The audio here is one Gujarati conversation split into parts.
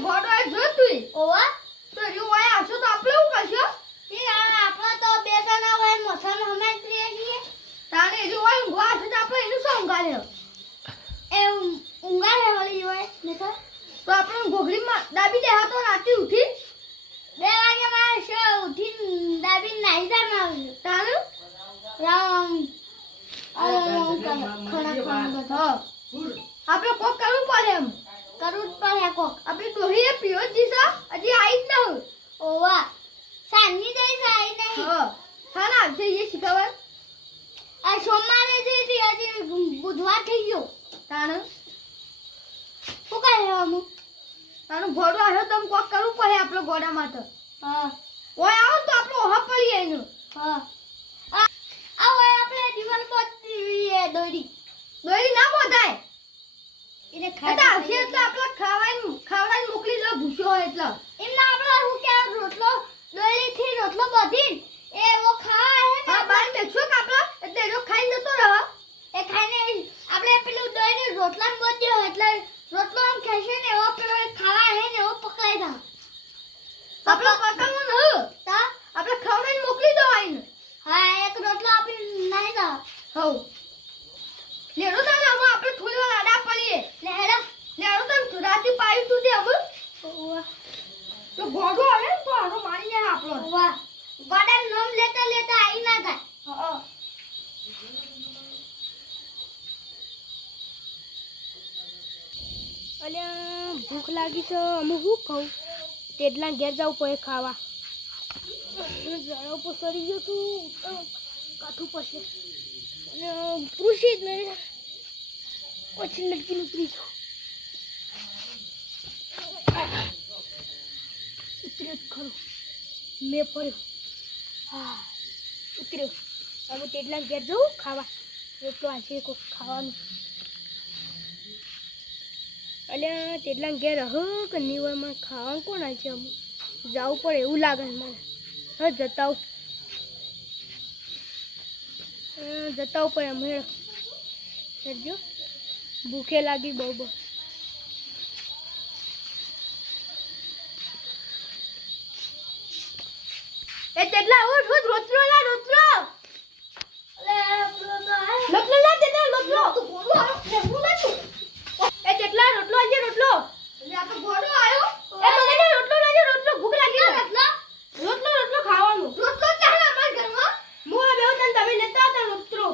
ગોડો આ જો તું ઓવા તો જો આય આવશો તો આપણે શું કરશો એ આપણા તો બે જણા હોય મસાનો હમે ત્રીએ છીએ તાને જો આય ઊંઘવા આવશે તો આપણે એનું શું ઊંઘાડે એ ઊંઘાડે વળી હોય ને તો આપણે ઘોઘડીમાં દાબી દે તો રાતે ઉઠી 2 વાગે માં ઉઠીને દાબી નાઈ જાના આવ્યો તાને રામ આપણે કોક કરવું પડે એમ કરવું જ પડે કોક આપણે ડોહીએ પીઓ જીસા હજી આવી જ ન હોય ઓવા સાંજની જઈ જાય નહીં હા ખાના આવશે એ શીખવર આ સોમવારે જઈ હતી હજી બુધવાર થઈ ગયો તાણ શું કહે અમુ તારું ઘોડો આવ્યો તો કોક કરવું પડે આપણો ઘોડા માટે હા ઓય આવો તો આપણો ઓહા પડી એનું હા આ ઓય આપણે દિવાલ પર દોરી ના બોધાય એને ખાતા આવશે એટલે આપણે ખાવાની મોકલી દો ભૂસો હોય એટલે એમના આપણે હું કે રોટલો દોરી થી રોટલો બધી એવો ખાય હે હા બાર મેક્ષો કાપડા એટલે એનો ખાઈ જતો રહે એ ખાઈને આપણે પેલું દોરી રોટલા બોધ્યો એટલે રોટલો આમ ખેશે ને એવો પેલો ખાવા હે ને એવો પકડાઈ દા આપણે પકડવું ન તા આપણે ખાવાની મોકલી દો આઈને હા એક રોટલો આપી નાઈ દા હઉ લેડો તાને આપણે થોડી વાર આડા પડીએ લેડો તને રાતી પાઈ તું દે હવે ઓવા તો ગોડો આવે ને તો આનો મારી જાય આપણો ઓવા ગોડા નામ લેતા લેતા આઈ ના જાય હા અલ્યા ભૂખ લાગી છે અમે શું ખાઉં તેટલા ઘેર જવું પડે ખાવા જરા ઉપર સરી ગયો તું કાઠું પડશે અને પૂછી જ નહીં પછી લટકીને ઉતરી છું ઉતર્યો જ ખરો મેં પડ્યો હા ઉતર્યો હવે તેટલા ઘેર જવું ખાવા એટલો આજે કોઈ ખાવાનું અલ્યા તેટલા ઘેર કે નિવરમાં ખાવાનું કોણ આવે છે અમુક જવું પડે એવું લાગે છે મને હા જતા પડે અમે હેડજો ભૂખે લાગી બહુ એ તેટલા ઉઠ રોટલો લા રોટલો એ તેટલા રોટલો આજે રોટલો એટલે આ તો ઘોડો આવ્યો એ મને લે રોટલો લાજો રોટલો ભૂખ લાગી રોટલો ખાવાનું રોટલો જ ના અમાર ઘરમાં મોય બેવ તને તમે લેતા હતા રોટલો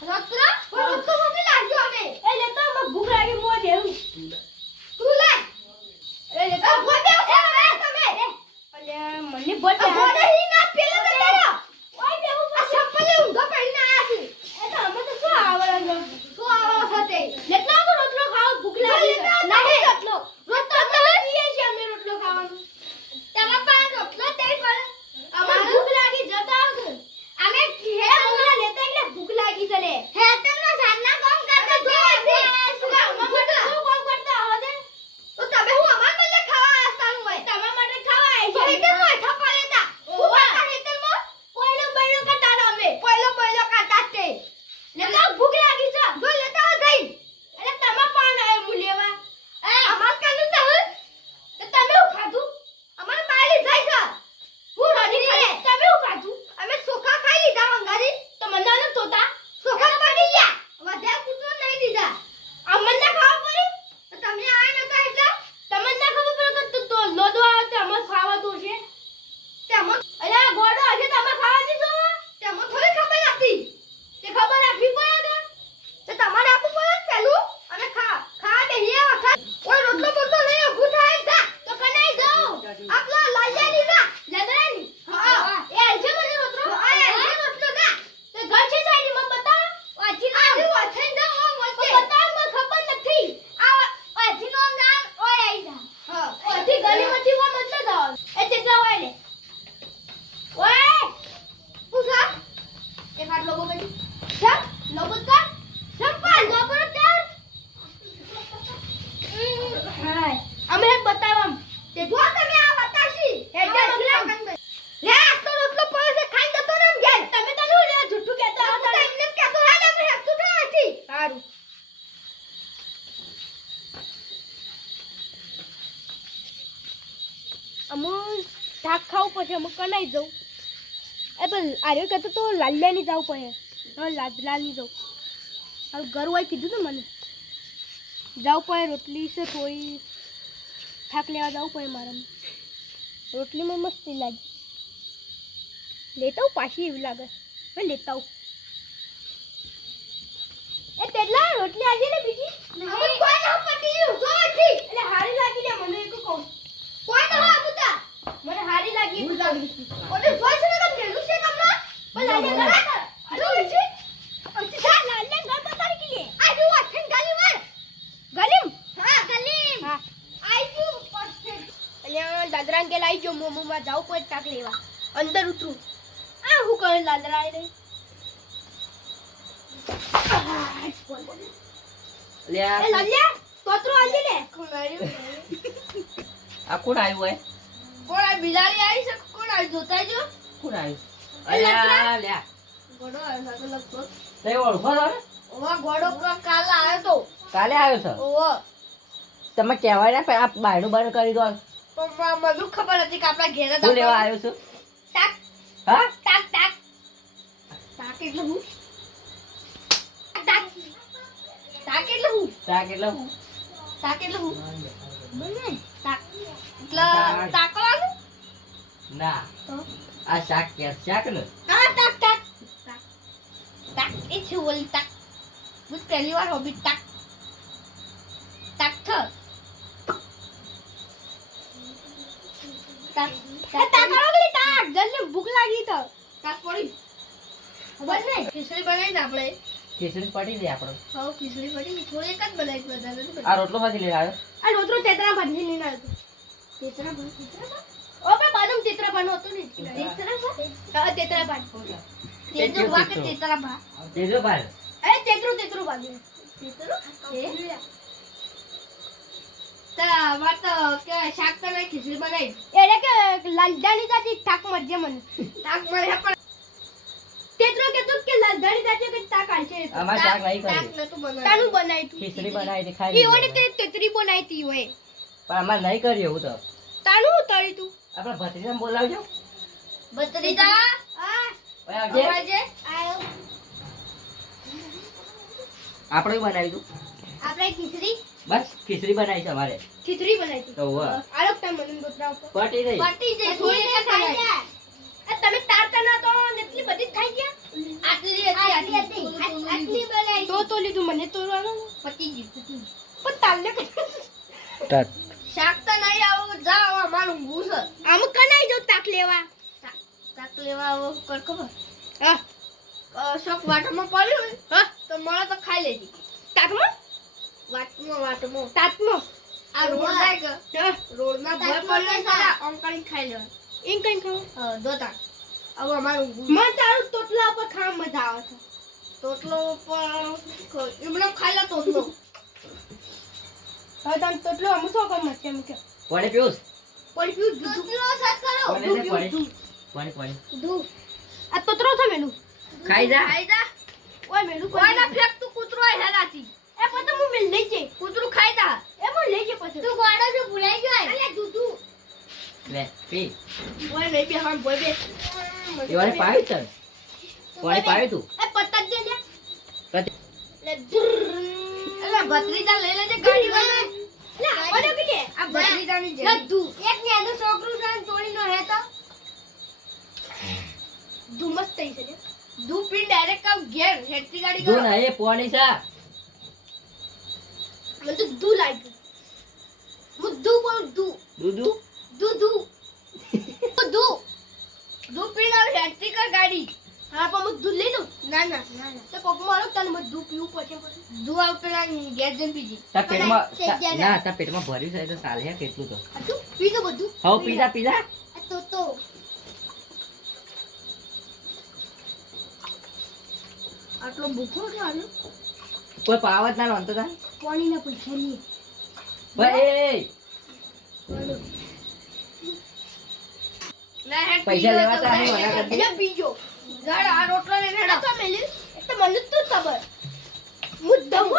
રોટલો મમ્મી લાગ્યો અમે એ લેતા મને ભૂખ લાગી મોય બેવ અમુક શાક ખાવું પછી અમુક કનાઈ જવું એ પણ આર્યો કહેતો તો લાલિયાની જવું પડે હવે લાલની જવું હવે ઘર હોય કીધું ને મને જવું પડે રોટલી છે થોડી થાક લેવા જવું પડે મારે રોટલીમાં મસ્તી લાગી લેતા હું પાછી એવી લાગે મેં લેતા હું એ તેટલા રોટલી આવી ને બીજી કોઈ ના પટી જોવાથી એટલે હારી લાગી ને મને એક કહું કોઈ ના આબુતા મને હારી લાગી બુદાવી ઓલે જોઈ છે ને મેલું છે તમને પણ લાલિયા ઘર અરે છે અચ્છા જા લાલિયા ઘર બતાડી કે લે આ જો અઠન ગાલી માર ગલીમ હા ગલી હા આઈ જો પરફેક્ટ અને દાદરાને કે લાઈ જો મોમોમાં જાવ કોઈ ટાક લેવા અંદર ઉતરું આ હું કરે લાદરાય રે એ લાલિયા તોતરો આલી લે કોણ આવ્યું આ કોણ આવ્યું હોય કોણ આ બિલાડી આવી છે કોણ આવી જોતા જો કોણ આવ્યું અલ્યા લ્યા ગોડો આવ્યો તો લગતો તે ઓળખો છો ને ઓવા ગોડો કાલ આવ્યો તો કાલે આવ્યો છો ઓવા તમે કહેવાય ને આ બાયણું બંધ કરી દો પણ મને ખબર હતી કે આપણા ઘેર હું લેવા આવ્યો છું ટાક હા ટાક ટાક ટાક એટલે હું ટાક ટાક એટલે હું શાક એટલે હું ટાક એટલે હું બને ટાક એટલે ટાક. ટાકવાનું ના તો આ શાક કે શાક ને હા ટાક ટાક ટાક ટાક એ છે ઓલી ટાક હું પહેલી વાર હોબી ટાક ટાક થ ટાક એ તાકારો કે ટાક જલ્દી ભૂખ લાગી તો ટાક પડી ખબર નહીં ખીચડી બનાવી ને આપણે ખીચડી પડી દે આપણો હા ખીચડી પડી થોડી એક જ બનાવી બધા નથી આ રોટલો માંથી લઈને આવ્યો આ રોતરો તેતરા ભાજી લઈને આવ્યો તેતરા બન તેતરા ઓ બે બાજુમાં તેતરા ભાનો હતો ને તેતરા બન હા તેતરા ભાન તેતરો વાકે તેતરા બા તેજો ભાઈ એ તેતરો ભાજી તેતરો એ તા વાત કે શાક બનાવી ખીચડી બનાવી એટલે કે લાલદાની જાતી ટાક મરજે મને તાક મળે પણ તેતરો કેતો કે લાલદાની જાતી કે ટાક આલશે અમાર શાક નહીં તાક કર્યું નતું બનાવ્યું તાનું બનાવી તું ખીચડી બનાવી હતી ખાઈ ઈ ઓને લીધી તે તેતરી બનાવી તી હોય પણ અમાર નહીં કર્યું એવું તો તાનું તળી તું આપણા ભત્રીજાને બોલાવજો બત્રીદા આ ઓય આવજે અવાજે આયો આપણે બનાવી દઉં આપણે ખીચડી બસ ખીચડી બનાવી છે અમારે ખીચડી બનાવી તી તો વાહ આલો ટાઈમ મને ગોતરા ઉપર પટી દઈ પટી જાય થોડી એક બનાવી આ તમે તારતા ના તો એટલી બધી જ થઈ ગયા આટલી હતી આટલી બનાવી તો લીધું મને તોડવાનું પતી ગયું પણ તાલને શાક તો નહીં આવું જા અમારું ઊંઘું છે આમ કનાઈ જો તાક લેવા તાક લેવા આવો કર ખબર હા શોક વાટમાં પડ્યું હોય હા તો મળે તો ખાઈ લેજી તાકમાં વાટમાં તાકમાં આ રોડ જાય કે હા રોડમાં ભર પડ્યો છે આમ કરી ખાઈ લેવા એમ કઈ ખાવ દોતા હવે અમારું ઊંઘું મને તારું તોતલા ઉપર ખાવા મજા આવે છે તોટલો ઉપર એમને ખાઈ લે તોટલો હવે તમે તોતલો અમુ શું કર મચે એમ કે પાણી પીવું પડી પીવું તોટલો સાત કરો પાણી દે પાણી દૂધ આ તોતરો છે મેલું ખાઈ જા ખાઈ જા ઓય મેલું કોઈ ના ફેક તું કૂતરો આય હેરાતી એ પછી હું મિલ લઈ જઈ કૂતરું ખાઈ જા એ હું લઈ જઈ પછી તું ગોડો જો ભૂલાઈ ગયો અલ્યા દૂધું લે પી ઓય નહીં બે હામ બોય બે એવાને પાવી તન પાણી પાવી તું એ પત્તા જ દે લે કદી લે ધુર અલા ભત્રીજા લઈ લેજે ગાડી વાળા લે ઓલે કે લે આ ભત્રીજાની લે જેમ ધુ એક ને આનો છોકરું છે તોડી નો હે તો ધુ મસ્ત થઈ છે લે દૂ પી ડાયરેક્ટ આવ ઘેર હેડતી ગાડી તું કરો ના એ પાણી સા મને તો ધુ લાગ્યું હું ધુ બોલું ધુ દૂધુ ધુ ધુ ધુ દૂ પી ના હેડતી કર ગાડી હા પણ હું ધુ લઈ લઉં ના ના ના ના તો કોક મારો તને મને ધુ પીવું પછી દૂ આવ પેલા ઘેર જઈને પીજી તા પેટમાં ના તા પેટમાં ભર્યું છે તો ચાલે હે કેટલું તો આટલું પીધું બધું હવ પીઝા પીઝા આ તો આટલો ભૂખો કે આનો કોઈ પાવત ના લોન તો તા પાણીના પૈસા લઈએ ભાઈ ના હેડ પૈસા લેવા તા નહીં મના કરતી લે પીજો ગાડ આ રોટલો લઈને હેડો તો મેલી તો મને તો ખબર હું દમ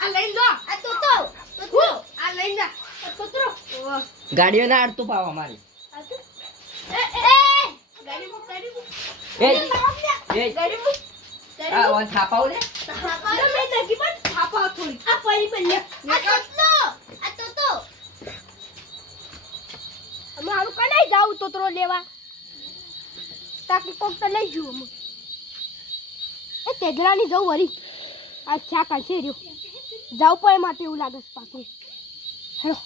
આ લઈ લો આ તો આ લઈ જા આ તોતરો ઓહ ગાડીઓ ના અડતું પાવ અમારી આ એ આ ઓન થાપાવ લે તમે નથી પણ થાપા થોડી આ પરી બલ્લે અમે આવું કનાઈ જાવું તોતરો લેવા તાકી કોક તો લઈ જવું અમે એ તેદરાની જવું વરી આ ચા કાઢશે રહ્યો જાવ પડે માટે એવું લાગે છે પાછું હેલો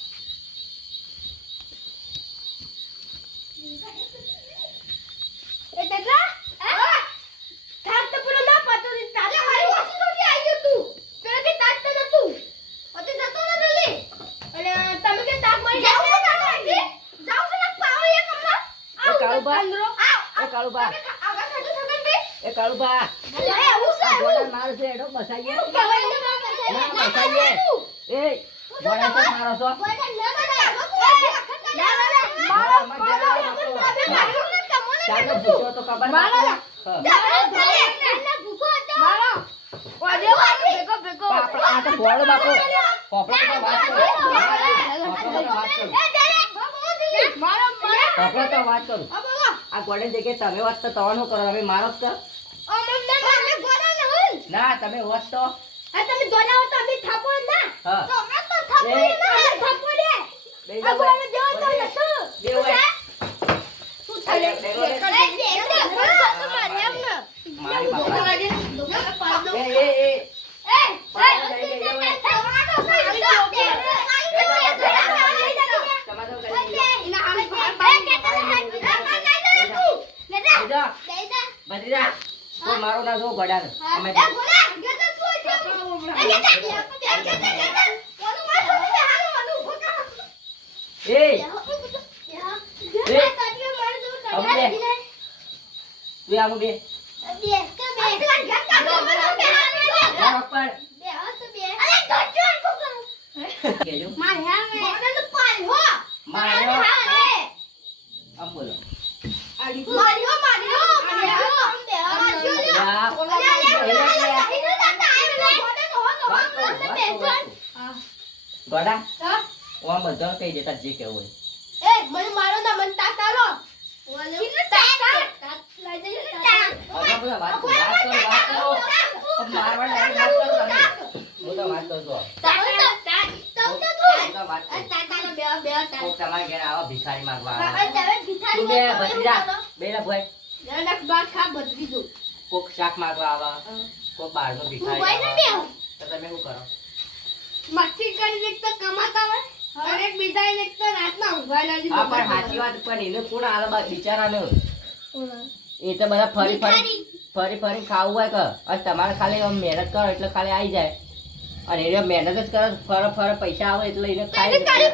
એ તેદરા થાક તો પૂરો ના પાતો રે તારે મારી વાસી નોતી આવ્યો તું પેલા કે તાક તો નતું ઓતે જતો ન જલ્દી અને તમે કે તાક મારી જાવ છો તાક આવી જાવ છો ને પાવ એક હમણાં એ કાળુબા આવ એ કાળુબા આગળ ખાજો સગન બે એ કાળુબા અરે આવું છે આ ગોડા મારે છે એડો બસાઈએ કહેવાય ને ના બસાઈએ એ ગોડા તો મારો છો ચાલો પૂછો તો ખબર મારો હા. બાપા, આ તો ગોળો બાપો પોપડા તો વાત કરો પોપડા તો વાત કરું આ ગોડા જગ્યાએ તમે વાત તો તવાનું કરો તમે મારો જ કરો ના તમે વાત તો તમે દોડાવો તો અમે થાપો ના હા તો અમે તો થાપો એ. ના થાપો દે બે આ ગોળો દેવો તો નતું બે હોય. શું થાય મારી બાપા એ તમારો બદરીજા તો મારો ના જો ગોડા ને અમે એ તું આમ બે મારો પર કેજો મારો આમ બોલો ગોડા ઓમ બધા કહી દેતા જે કેવું હોય મને મારો ના મન તાકારો હવે બધા વાત કરો મારવા લાગે વાત કરો તમે હું તો વાત કરું છું હું તો વાત કરું કોક તમારે ઘેર આવા ભિખારી માંગવા આવે તું બે ભત્રીજા બે લા ભાઈ કોક શાક માંગવા આવે કોક બહારનો ભિખારી આવે તો તમે શું કરો મસ્તી કરી એક તો કમાતા હોય અને એક બીજા એક તો રાતના ઊંઘવા નથી હા પણ સાચી વાત પણ એને કોણ આલે બિચારાને એ તો બધા ફરી ખાવું હોય કે અને તમારે ખાલી આમ મહેનત કરો એટલે ખાલી આવી જાય અને એને મહેનત જ કરે ફર પૈસા આવે એટલે એને ખાઈ જાય.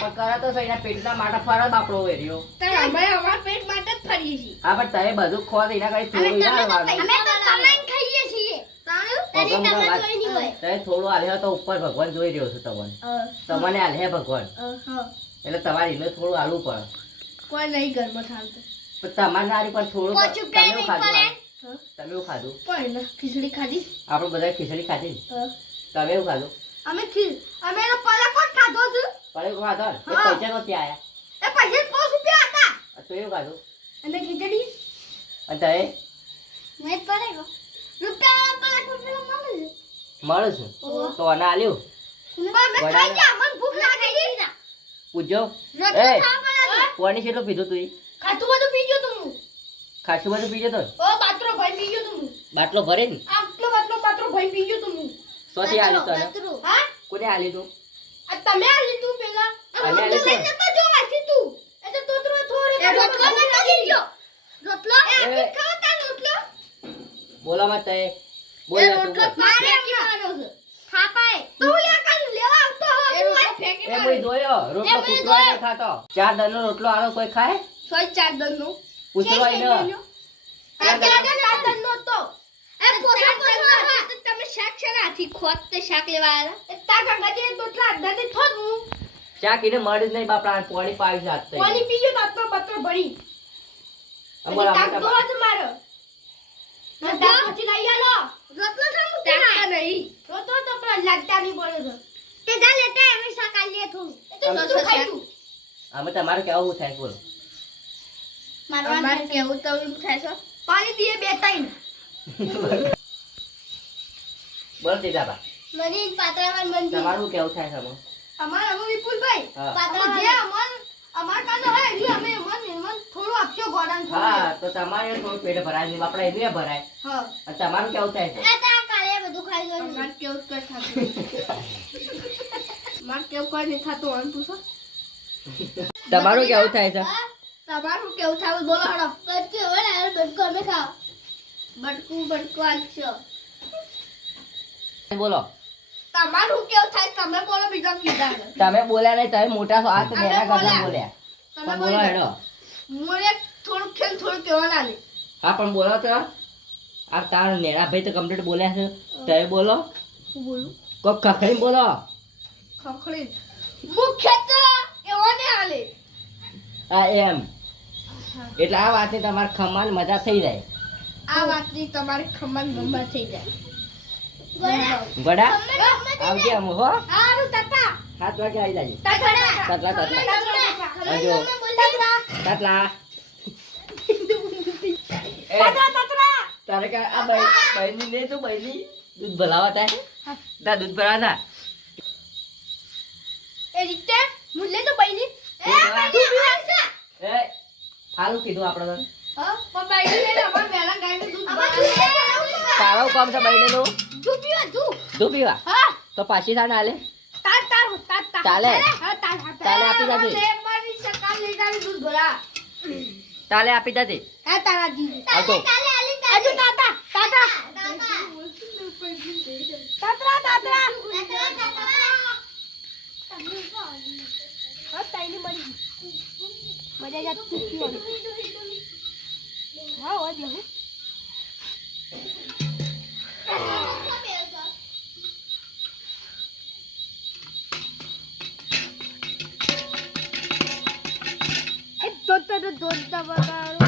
પણ કરે તો શું એના પેટના માટે ફર જ આપણો વેર્યો અમે અમારા પેટ માટે જ ફરીએ છીએ હા પણ તમે બધું ખો તો એના કઈ થોડું લાવવાનું અમે તો કમાઈને ખાઈએ છીએ તમે થોડું આલ્યા તો ઉપર ભગવાન જોઈ રહ્યો છે તમને આલ્યા ભગવાન એટલે તમારે એને થોડું આલવું પડે કોઈ નહીં ઘરમાં ચાલતું પણ તમારે નારી પણ થોડું પોચું તમે પેન એવું ખાધું તમે એવું ખાધું કોઈ ના ખીચડી ખાધી આપણે બધા ખીચડી ખાધી ને? તમે એવું ખાધું અમે એનો પલાકોટ ખાધો છે પણ એવું ખાધો ને? એ હા. પૈસા નથી આયા એ પૈસા 5 રૂપિયા હતા તો એવું ખાધું અને ખીચડી અને તમે મેં પડેગો રૂપિયા પલાકોટ પેલો મળે છે મળે છે તો આને આલ્યું મેં વડાને. ખાઈ ગયા મને ભૂખ લાગી ગઈ પૂછજો રોટલો એ ખાવા કોની કેટલું પીધું તું ખાતું બધું પી ગયો તું ખાસું બધું પીજો તો ઓ બાતરો ભાઈ પી ગયો તું બાટલો ભરે ને આટલો બાતરો ભાઈ પી ગયો તું સોથી આલ્યું તને પડે હા કોને આલ્યું તું આ તમે આ લીધું પેલા અમે આલ્યું તું? તો જો આથી તું એ તો તોતરો થોડે રોટલો નતો ગયો રોટલો એ. ખાતા રોટલો બોલામાં તે બોલ એ ના તું રોટલો બોલ. મારે કીવાનો છે ખાપાય તું લે કાલ લેવા આવતો હો એ રોટલો ફેંકી એ કોઈ જોયો રોટલો એ કૂતરો નહીં ખાતો 4 દનનો રોટલો આલો કોઈ ખાય સોય 4 દનનો કૂતરો આઈને એ પોસા પોસા હા તો તમે શાક છે ને આથી ખોત તે શાક લેવા આયા શાક એને મળે જ નહીં બાપડા આ પોણી પાવી છે આજ તો એને. અમારા આમાં રોટલો સામુ તા નહીં તે જા લેતા અમે શાક આલીએ થોડું અમે તમારે કેવું થાય બોલો મારવાનું કેવું તો એમ થાય છે પાણી દીએ બે ત્રણ બોલ દીધા બા મને પાતળામાં મન થી તમારું કેવું થાય છે અમારા અમે વિપુલભાઈ હા પાતળા જે અમાર કાનો હે એટલે અમે મન થોડું આપજો ગોડાન હા તો તમારે થોડું પેટ ભરાય નહીં આપણે એને ભરાય હા અને તમારું કેવું થાય છે આ તા કાલે બધું ખાઈ ગયું અમાર કેવું કઈ થાતું માર કેવું કઈ નહીં થાતું આમ પૂછો તમારું કેવું થાય છે તમારું કેવું થાતું બોલો હડો બટકું હવે લાવ્યો બટકું અમે ખાવ બટકું આલશો બોલો તમારું કેવું થાય તમે બોલો બીજા કીધા તમે બોલ્યા નહીં તમે મોટા છો આ તો અમે નેના કરતા બોલ્યા. બોલ્યા તમે પણ બોલો બોલો હેડો મોરે થોડું ખેલ થોડું કેવા ના લે હા પણ બોલો તો આ તાર નેના ભાઈ તો કમ્પ્લીટ બોલ્યા છે તમે બોલો હું બોલું કોક ખખડી બોલો ખખડી મુખ્ય તો એવો ને હાલે આ એમ એટલે આ વાતની તમારે ખમાન મજા થઈ જાય આ વાતની તમારે ખમણ ગંભા થઈ જાય ગોડા આવજે અમુ હો હારું તાતા 7 વાગે આવી જાય તાતા તતલા તતલા આવજો તતલા એ તારે કા આ બહેની ને તો બહેની દૂધ ભલાવા થાય દા દૂધ ભરાવા ના એ રીતે મુલ્લે તો બૈની એ ફાલું કીધું આપણે તને હા પણ બૈની ને અમાર વેલા ગાયનું દૂધ બનાવે તારો કામ છે બહેને નું તું પીવા તું તું પીવા હા તો પાછી થા ના લે તાર ચાલે. હા તાર ચાલે આપી જાજે. મારી સકાલ લઈ જાવી દૂધ ભરા તાલે આપી દે હા તારા જી આવતો આજુ તાતા તાતા તાતા હા તાઈની મળી મજા જાત પીવાની હા હો દેહું એ દોડ દોડ દોડ દોડ